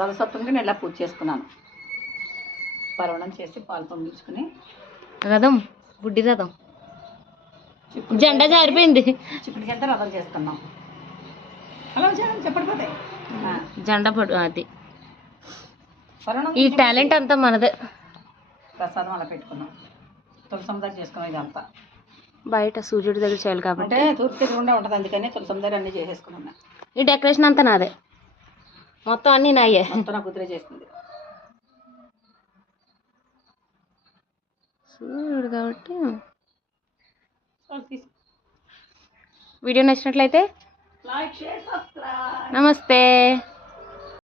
రథసప్తమికి నేను ఇలా పూజ చేసుకున్నాను. పర్వణం చేసి పాలు పొంగించుకుని రథం బుడ్డి రథం జెండా జారిపోయింది. చిప్పటికెళ్తే రథం చేస్తున్నాం. అలా చెప్పడిపోతే జెండా పడు అది పర్వణం ఈ టాలెంట్ అంతా మనదే. ప్రసాదం అలా పెట్టుకున్నాం. తులసమ్మ దగ్గర చేసుకున్నాం. ఇదంతా బయట సూర్యుడి దగ్గర చేయాలి కాబట్టి అంటే తూర్పు ఎదురుగుండా ఉంటుంది, అందుకని తులసమ్మ దగ్గర అన్నీ చేసేసుకున్నాం. ఈ డెకరేషన్ అంతా నాదే, మొత్తం అన్నీ నాయే. మొత్తం నా కూతురే చేస్తుంది. సూర్యుడు కాబట్టి. వీడియో నచ్చినట్లయితే లైక్, షేర్, సబ్స్క్రైబ్. నమస్తే.